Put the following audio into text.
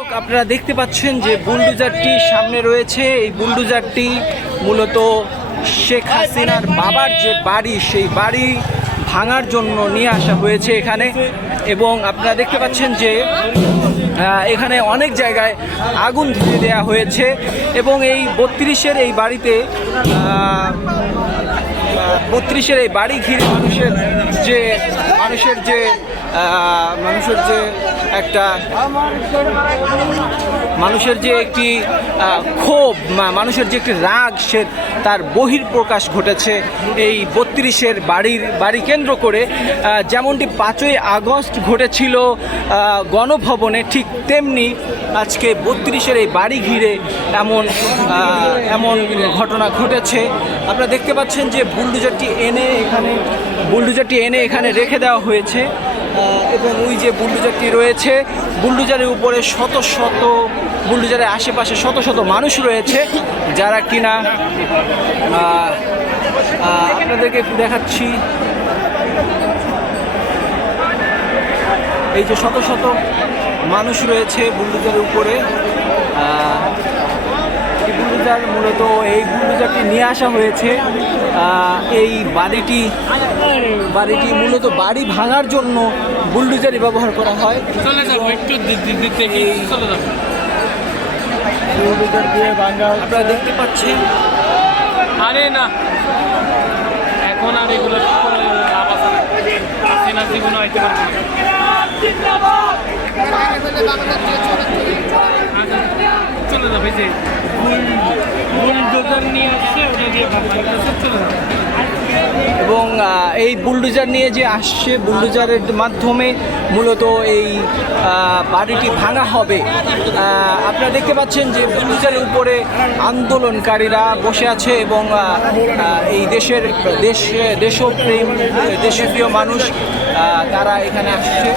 দর্শক, আপনারা দেখতে পাচ্ছেন যে বুলডোজারটি সামনে রয়েছে। এই বুলডোজারটি মূলত শেখ হাসিনার বাবার যে বাড়ি, সেই বাড়ি ভাঙার জন্য নিয়ে আসা হয়েছে এখানে। এবং আপনারা দেখতে পাচ্ছেন যে এখানে অনেক জায়গায় আগুন ধরিয়ে দেওয়া হয়েছে। এবং এই 32-এর এই বাড়িতে 32-এর এই বাড়ি ঘিরে মানুষের যে একটি ক্ষোভ, মানুষের যে একটি রাগ, সে তার বহিঃপ্রকাশ ঘটেছে এই 32-এর বাড়ি কেন্দ্র করে। যেমনটি 5ই আগস্ট ঘটেছিল গণভবনে, ঠিক তেমনি আজকে 32-এর এই বাড়ি ঘিরে এমন ঘটনা ঘটেছে। আপনারা দেখতে পাচ্ছেন যে বুলডোজারটি এনে এখানে রেখে দেওয়া হয়েছে। এবং ওই যে বুলডোজারটি রয়েছে, বুলডোজারের উপরে বুলডোজারের আশেপাশে শত শত মানুষ রয়েছে, যারা কিনা আপনাদেরকে একটু দেখাচ্ছি। এই যে শত শত মানুষ রয়েছে বুলডোজারের উপরে। মূলত এই বুলডোজারটি নিয়ে আসা হয়েছে। এই বাড়িটি মূলত বাড়ি ভাঙার জন্য বুলডোজারই ব্যবহার করা হয়। বুলডোজার দিয়ে ভাঙা আপনারা দেখতে পাচ্ছেন। আরে না, এখন আর এগুলো জীবন হইতে পারবে চলে যাবে যে বুলডোজার নিয়ে আসছে ওটা দিয়ে চলে যাবে। এবং এই বুলডোজার নিয়ে যে আসছে, বুলডোজারের মাধ্যমে মূলত এই বাড়িটি ভাঙা হবে। আপনারা দেখতে পাচ্ছেন যে বুলডোজারের উপরে আন্দোলনকারীরা বসে আছে এবং এই দেশপ্রিয় মানুষ তারা এখানে আসছে।